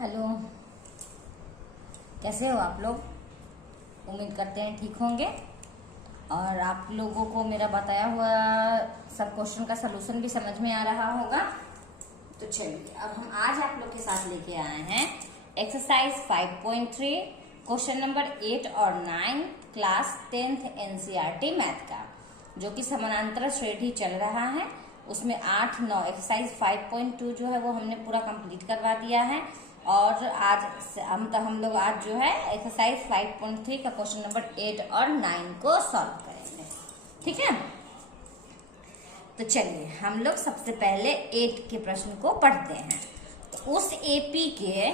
Hello, कैसे हो आप लोग। उम्मीद करते हैं ठीक होंगे और आप लोगों को मेरा बताया हुआ सब क्वेश्चन का सलूशन भी समझ में आ रहा होगा। तो चलिए अब हम आज आप लोग के साथ लेके आए हैं एक्सरसाइज 5.3 क्वेश्चन नंबर 8 और 9 क्लास 10th एनसीईआरटी मैथ का, जो कि समानांतर श्रेणी चल रहा है। उसमें 8, 9 एक्सरसाइज 5.2 जो है वो हमने पूरा कंप्लीट करवा दिया है और आज हम लोग आज जो है एक्सरसाइज 5.3 का क्वेश्चन नंबर 8 और 9 को सॉल्व करेंगे। ठीक है, तो चलिए हम लोग सबसे पहले 8 के प्रश्न को पढ़ते हैं। तो उस एपी के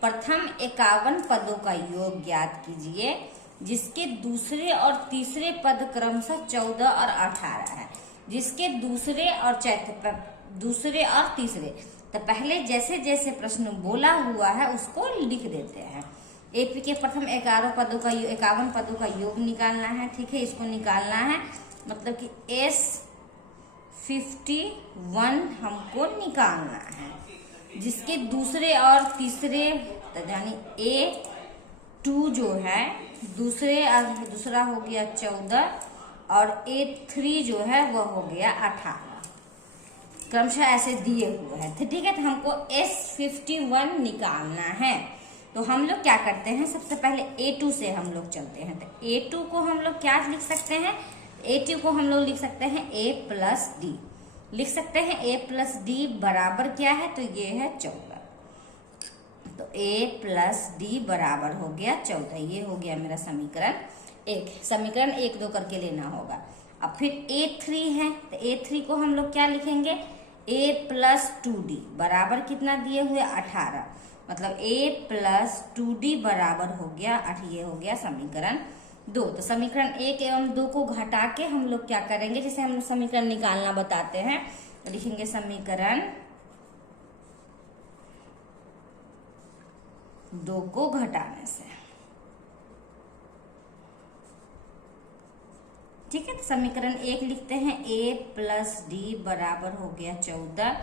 प्रथम 51 पदों का योग ज्ञात कीजिए जिसके दूसरे और तीसरे पद क्रमशः 14 और 18 है। जिसके दूसरे और तीसरे, तो पहले जैसे जैसे प्रश्न बोला हुआ है उसको लिख देते हैं। एपी के प्रथम 51 पदों का योग निकालना है। ठीक है, इसको निकालना है मतलब कि S51 हमको निकालना है। जिसके दूसरे और तीसरे यानी A2 जो है दूसरा हो गया 14 और A3 जो है वह हो गया 18, क्रमशः ऐसे दिए हुए हैं। ठीक है, तो हमको S51 निकालना है। तो हम लोग क्या करते हैं, सबसे पहले A2 से हम लोग चलते हैं। तो A2 को हम लोग क्या लिख सकते हैं, A2 को हम लोग लिख सकते हैं A प्लस डी लिख सकते हैं। A प्लस डी बराबर क्या है, तो ये है 14। तो A प्लस डी बराबर हो गया 14। ये हो गया मेरा समीकरण 1। समीकरण 1, 2 करके लेना होगा। अब फिर A3 है, तो A3 को हम लोग क्या लिखेंगे, A प्लस 2D बराबर कितना दिए हुए 18, मतलब A प्लस 2D बराबर हो गया 8। ये हो गया समीकरण 2। तो समीकरण 1 एवं 2 को घटा के हम लोग क्या करेंगे, जैसे हम लोग समीकरण निकालना बताते हैं तो लिखेंगे समीकरण 2 को घटाने से। ठीक है, तो समीकरण 1 लिखते हैं A प्लस डी बराबर हो गया 14,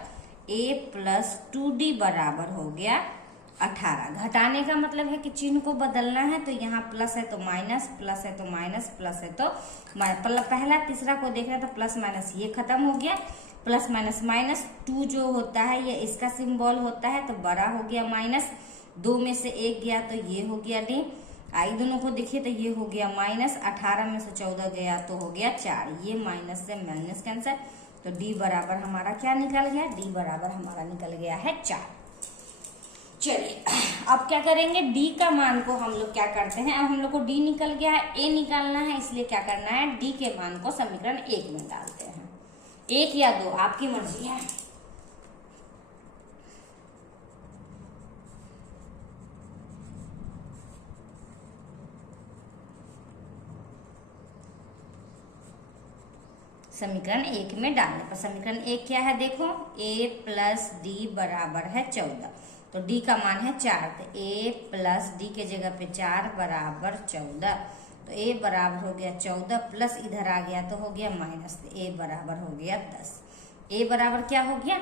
A प्लस 2D बराबर हो गया 18। घटाने का मतलब है कि चिन्ह को बदलना है। तो यहाँ प्लस है तो माइनस, प्लस है तो माइनस, प्लस है तो माइनस। पहला तीसरा को देख रहे तो प्लस माइनस ये खत्म हो गया। प्लस माइनस माइनस 2 जो होता है ये इसका सिंबल होता है, तो बड़ा हो गया माइनस। 2 में से 1 गया तो ये हो गया डी। आई दोनों को देखिए तो ये हो गया माइनस। 18 में से 14 गया तो हो गया 4। ये माइनस से माइनस कैंसर, तो डी बराबर हमारा क्या निकल गया, डी बराबर हमारा निकल गया है 4। चलिए अब क्या करेंगे, डी का मान को हम लोग क्या करते हैं, अब हम लोग को डी निकल गया है, ए निकालना है, इसलिए क्या करना है, डी के मान को समीकरण 1 में डालते हैं। 1 या 2 आपकी मर्जी है। समीकरण 1 में डालने पर समीकरण 1 क्या है, देखो A प्लस डी बराबर है 14, तो D का मान है 4। तो A प्लस डी के जगह पे 4 बराबर 14, तो A बराबर हो गया 14 प्लस इधर आ गया तो हो गया माइनस, तो A बराबर हो गया 10। A बराबर क्या हो गया,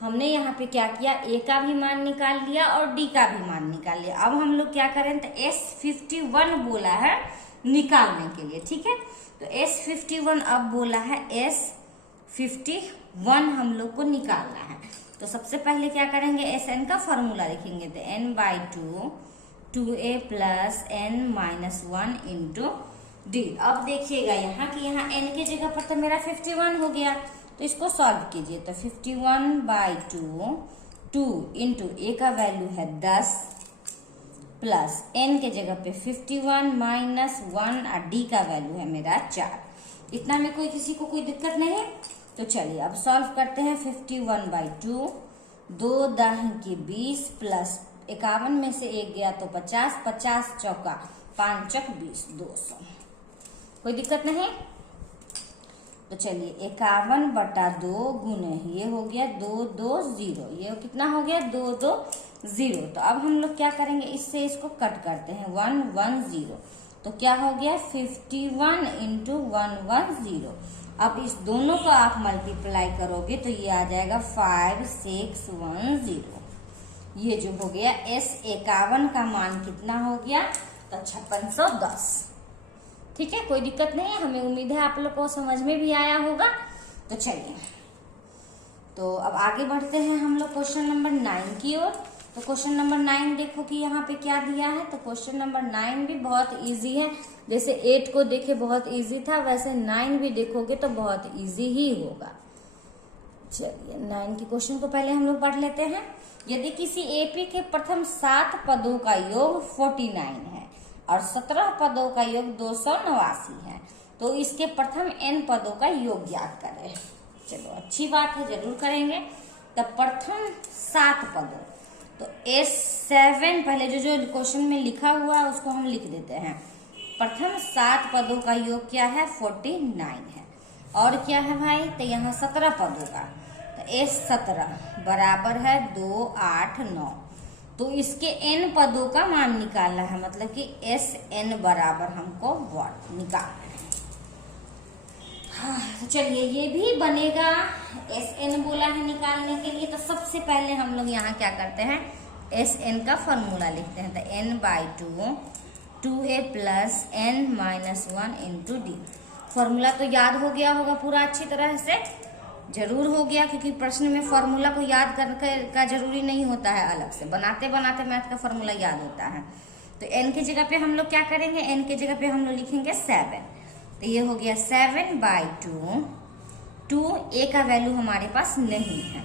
हमने यहाँ पे क्या किया, A का भी मान निकाल लिया और D का भी मान निकाल लिया। अब हम लोग क्या करें, तो S51 बोला है निकालने के लिए। ठीक है, तो S51 अब बोला है S51 हम लोग को निकालना है। तो सबसे पहले क्या करेंगे, Sn का फॉर्मूला लिखेंगे। तो n/2 2a plus n minus 1 into D. अब देखिएगा यहाँ कि यहाँ n के जगह पर तो मेरा 51 हो गया, तो इसको सॉल्व कीजिए। तो 51/2 2 इंटू a का वैल्यू है 10 प्लस n के जगह पे 51 माइनस 1 और d का वैल्यू है मेरा 4। इतना में किसी को कोई दिक्कत नहीं है। तो चलिए अब सॉल्व करते हैं। 51/2 2 दाहिन की 20 प्लस 51 में से 1 गया तो 50, 50 चौका 5 चौक 20, 200। कोई दिक्कत नहीं। तो चलिए 51/2 गुने ये हो गया 2 2 0, ये कितना हो गया 2 2 0। तो अब हम लोग क्या करेंगे, इससे इसको कट करते हैं 1 1 0, तो क्या हो गया 51 इंटू 1 1 0। अब इस दोनों को आप मल्टीप्लाई करोगे तो ये आ जाएगा 5610। ये जो हो गया S51 का मान कितना हो गया, तो 5610। ठीक है, कोई दिक्कत नहीं है, हमें उम्मीद है आप लोग को समझ में भी आया होगा। तो चलिए, तो अब आगे बढ़ते हैं हम लोग क्वेश्चन नंबर 9 की ओर। तो क्वेश्चन नंबर 9 देखो कि यहाँ पे क्या दिया है। तो क्वेश्चन नंबर 9 भी बहुत इजी है, जैसे 8 को देखे बहुत इजी था, वैसे 9 भी देखोगे तो बहुत इजी ही होगा। चलिए 9 के क्वेश्चन को पहले हम लोग पढ़ लेते हैं। यदि किसी एपी के प्रथम 7 पदों का योग 49 है और 17 पदों का योग 289 है, तो इसके प्रथम n पदों का योग ज्ञात करें। चलो अच्छी बात है, जरूर करेंगे। तो प्रथम 7 पदों, तो S7 पहले जो क्वेश्चन में लिखा हुआ है उसको हम लिख देते हैं। प्रथम 7 पदों का योग क्या है, 49 है। और क्या है भाई, तो यहाँ 17 पदों का, तो S17 बराबर है 2, 8, 9। तो इसके n पदों का मान निकालना है, मतलब कि Sn बराबर हमको निकालना है। हाँ, तो चलिए ये भी बनेगा। Sn बोला है निकालने के लिए, तो सबसे पहले हम लोग यहाँ क्या करते हैं, Sn का फॉर्मूला लिखते हैं। तो n/2 2a plus n-1 into D. Formula तो याद हो गया होगा पूरा अच्छी तरह से, जरूर हो गया, क्योंकि प्रश्न में फॉर्मूला को याद करने का जरूरी नहीं होता है, अलग से बनाते बनाते मैथ का फॉर्मूला याद होता है। तो n की जगह पे हम लोग क्या करेंगे, n की जगह पे हम लोग लिखेंगे 7। तो ये हो गया 7/2। 2a का वैल्यू हमारे पास नहीं है,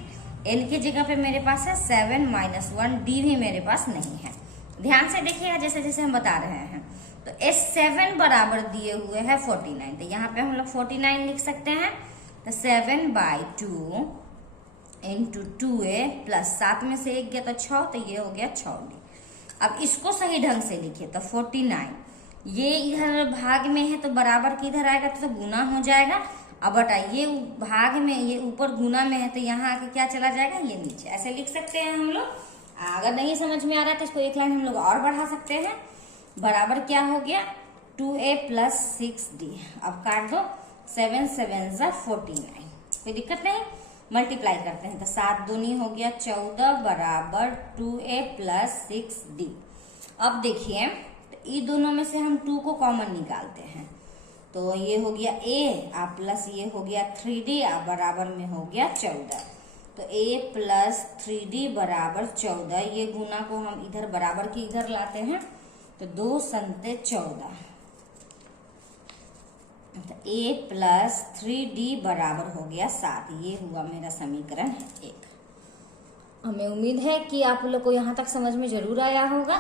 n की जगह पे मेरे पास है 7-1, d भी मेरे पास नहीं है। ध्यान से देखिएगा जैसे जैसे हम बता रहे हैं। तो S7 बराबर दिए हुए है 49, तो यहाँ पे हम लोग 49 लिख सकते हैं। तो 7/2 इंटू 2a प्लस 7 में से 1 गया तो 6, तो ये हो गया 6d। अब इसको सही ढंग से लिखिए। तो 49 ये इधर भाग में है, तो बराबर की इधर आएगा तो गुना हो जाएगा। अब बताइए भाग में, ये ऊपर गुना में है, तो यहाँ आके क्या चला जाएगा, ये नीचे। ऐसे लिख सकते हैं हम लोग। अगर नहीं समझ में आ रहा है तो इसको एक लाइन हम लोग और बढ़ा सकते हैं। बराबर क्या हो गया, 2a प्लस 6d। अब काट दो, 7 7 49, कोई दिक्कत नहीं। मल्टीप्लाई करते हैं, तो 7 दूनी हो गया 14 बराबर 2a प्लस 6d। अब देखिए, तो ये दोनों में से हम 2 को कॉमन निकालते हैं। तो ये हो गया a प्लस ये हो गया 3d बराबर में हो गया 14। तो a प्लस 3d बराबर 14। ये गुना को हम इधर बराबर की इधर लाते हैं, तो 2 संते 14। तो a प्लस 3d बराबर हो गया 7। ये हुआ मेरा समीकरण 1। हमें उम्मीद है कि आप लोग को यहाँ तक समझ में जरूर आया होगा।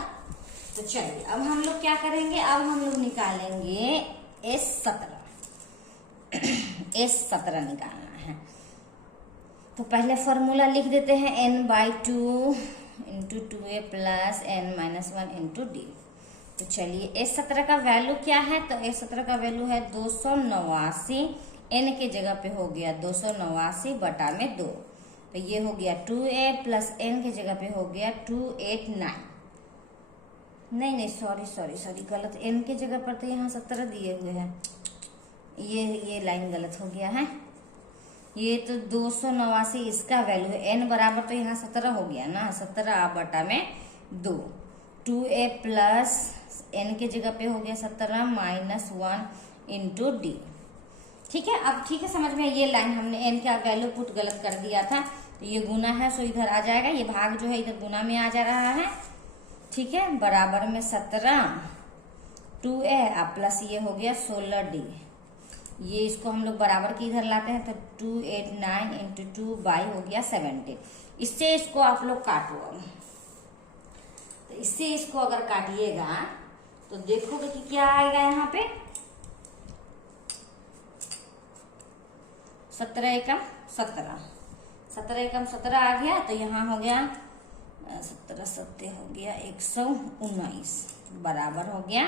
तो चलिए अब हम लोग क्या करेंगे, अब हम लोग निकालेंगे S17। S17 निकालना है। तो पहले फॉर्मूला लिख देते हैं, n/2 into 2a plus n-1 into D. तो चलिए S17 का वैल्यू क्या है, तो S17 का वैल्यू है 289। n के जगह पे हो गया 289 बटा में 2। तो ये हो गया 2a प्लस n के जगह पे हो गया 289। नहीं सॉरी गलत, n के जगह पर तो यहाँ 17 दिए हुए हैं, ये लाइन गलत हो गया है। ये तो 289 इसका वैल्यू है, n बराबर तो यहाँ 17 हो गया ना, 17 बटा में 2। 2a प्लस n के जगह पे हो गया 17-1 इंटू डी। ठीक है, अब ठीक है समझ में। ये लाइन हमने n का वैल्यू पुट गलत कर दिया था, तो ये गुना है सो इधर आ जाएगा, ये भाग जो है इधर गुना में आ जा रहा है। ठीक है, बराबर में 17 2a प्लस ये हो गया 16d। ये इसको हम लोग बराबर की इधर लाते हैं, तो 289 इंटू 2 बाई हो गया 70। इससे इसको आप लोग काटो। तो इससे इसको अगर काटिएगा तो देखोगे कि क्या आएगा यहाँ पे, 17 एकम 17 आ गया। तो यहाँ हो गया 17 7 हो गया 119 बराबर हो गया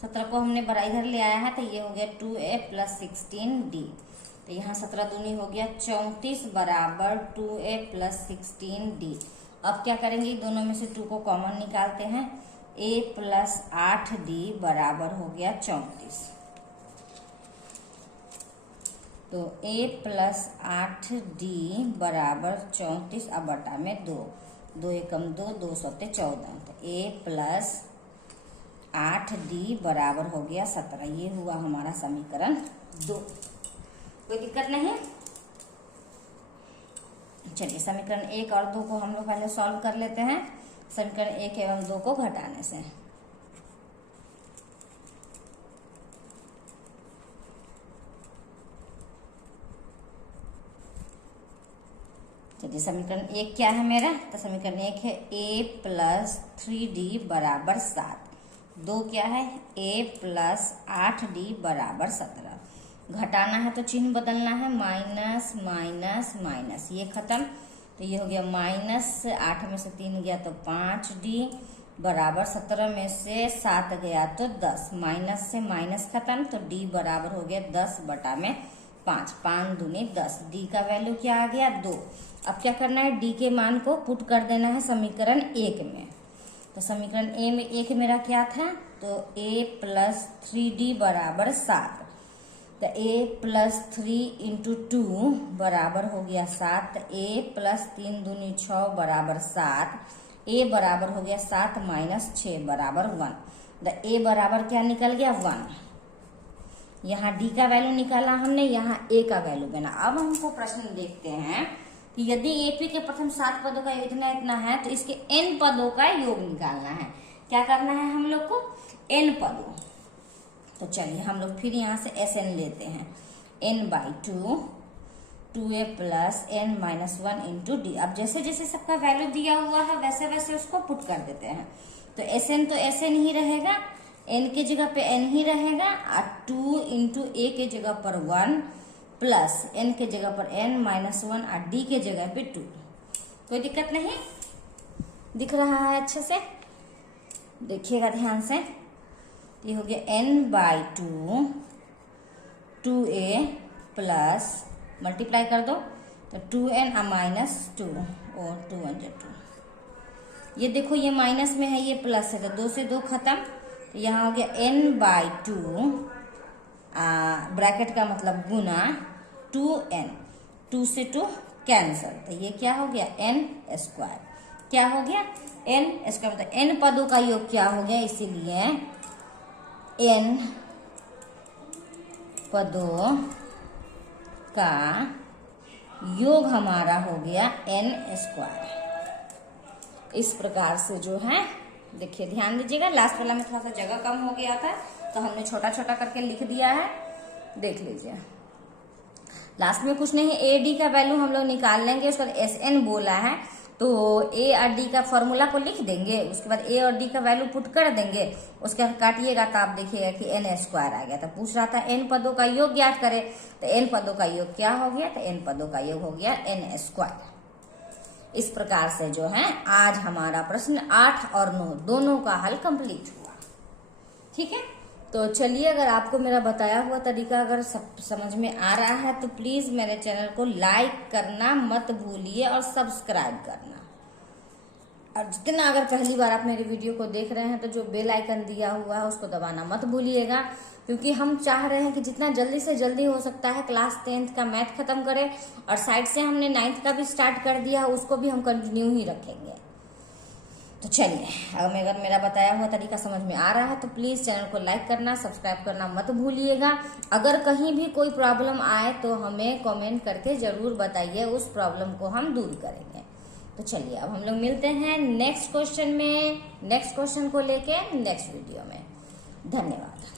17 को हमने बड़ा इधर ले आया है, तो ये हो गया 2a प्लस 16d। तो यहाँ 17 दूनी हो गया 34 बराबर 2a प्लस 16d। अब क्या करेंगे, दोनों में से 2 को कॉमन निकालते हैं। a प्लस 8d बराबर हो गया 34। तो a प्लस 8d बराबर 34 अब बटा में 2, 2 एकम 2, 2 सौते 14, तो a प्लस 8d बराबर हो गया 17। ये हुआ हमारा समीकरण 2। कोई दिक्कत नहीं। चलिए समीकरण 1 और 2 को हम लोग पहले सॉल्व कर लेते हैं, समीकरण 1 एवं 2 को घटाने से। चलिए समीकरण 1 क्या है मेरा, तो समीकरण 1 है a प्लस 3d बराबर 7, 2 क्या है a प्लस 8d बराबर 17। घटाना है तो चिन्ह बदलना है, माइनस माइनस माइनस, ये खत्म, तो ये हो गया माइनस 8 में से 3 गया तो 5d बराबर 17 में से 7 गया तो 10, माइनस से माइनस खत्म, तो d बराबर हो गया 10 बटा में 5, 5 दूनी 10, d का वैल्यू क्या आ गया 2। अब क्या करना है, d के मान को पुट कर देना है समीकरण 1 में। तो समीकरण a में 1 मेरा क्या था, तो a प्लस 3d बराबर 7, तो a प्लस 3 इंटू 2 बराबर हो गया 7, तो a प्लस 3 दूनी 6 बराबर 7, a बराबर हो गया 7 माइनस 6 बराबर 1, तो a बराबर क्या निकल गया 1। यहाँ d का वैल्यू निकाला हमने, यहाँ a का वैल्यू बना। अब हमको प्रश्न देखते हैं कि यदि AP के प्रथम 7 पदों का योग इतना है तो इसके n पदों का योग निकालना है। क्या करना है हम लोग को, n पदों। तो चलिए हम लोग फिर यहाँ से Sn लेते हैं, n by 2, 2a plus n minus 1 into D. अब जैसे जैसे सबका वैल्यू दिया हुआ है वैसे वैसे उसको पुट कर देते हैं। तो Sn तो Sn ही रहेगा, n के जगह पे n ही रहेगा, और 2 इंटू a के जगह पर 1 प्लस n के जगह पर n माइनस 1 और d के जगह पे 2। कोई दिक्कत नहीं, दिख रहा है अच्छे से, देखिएगा ध्यान से। ये हो गया n by 2, 2a plus multiply कर दो तो 2n माइनस 2 और 2 1 2। ये देखो ये माइनस में है, ये प्लस है, तो 2 से 2 खत्म, तो यहाँ हो गया n बाई 2 ब्रैकेट का मतलब गुना 2n, 2 से 2 कैंसल, तो ये क्या हो गया n स्क्वायर। क्या हो गया n स्क्वायर, मतलब n पदों का योग क्या हो गया, इसीलिए n पदों का योग हमारा हो गया n स्क्वायर। इस प्रकार से जो है, देखिए ध्यान दीजिएगा, लास्ट वाला में थोड़ा सा जगह कम हो गया था तो हमने छोटा छोटा करके लिख दिया है, देख लीजिए। लास्ट में कुछ नहीं, ए डी का वैल्यू हम लोग निकाल लेंगे, उसके बाद एस एन बोला है तो ए और डी का फॉर्मूला को लिख देंगे, उसके बाद ए और डी का वैल्यू पुट कर देंगे, उसके बाद काटिएगा तो आप देखिएगा कि एन स्क्वायर आ गया। तो पूछ रहा था एन पदों का योग ज्ञात करें, तो एन पदों का योग क्या हो गया, तो एन पदों का योग हो गया एन स्क्वायर। इस प्रकार से जो है आज हमारा प्रश्न 8 और 9 दोनों का हल कंप्लीट हुआ। ठीक है, तो चलिए, अगर आपको मेरा बताया हुआ तरीका अगर समझ में आ रहा है तो प्लीज मेरे चैनल को लाइक करना मत भूलिए और सब्सक्राइब करना। और जितना अगर पहली बार आप मेरी वीडियो को देख रहे हैं तो जो बेल आइकन दिया हुआ है उसको दबाना मत भूलिएगा, क्योंकि हम चाह रहे हैं कि जितना जल्दी से जल्दी हो सकता है क्लास 10th का मैथ खत्म करें, और साइड से हमने 9th का भी स्टार्ट कर दिया, उसको भी हम कंटिन्यू ही रखेंगे। तो चलिए, अगर मेरा बताया हुआ तरीका समझ में आ रहा है तो प्लीज चैनल को लाइक करना, सब्सक्राइब करना मत भूलिएगा। अगर कहीं भी कोई प्रॉब्लम आए तो हमें कमेंट करके जरूर बताइए, उस प्रॉब्लम को हम दूर करेंगे। तो चलिए, अब हम लोग मिलते हैं नेक्स्ट क्वेश्चन में, नेक्स्ट क्वेश्चन को लेके नेक्स्ट वीडियो में। धन्यवाद।